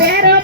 பேரோ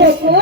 PQP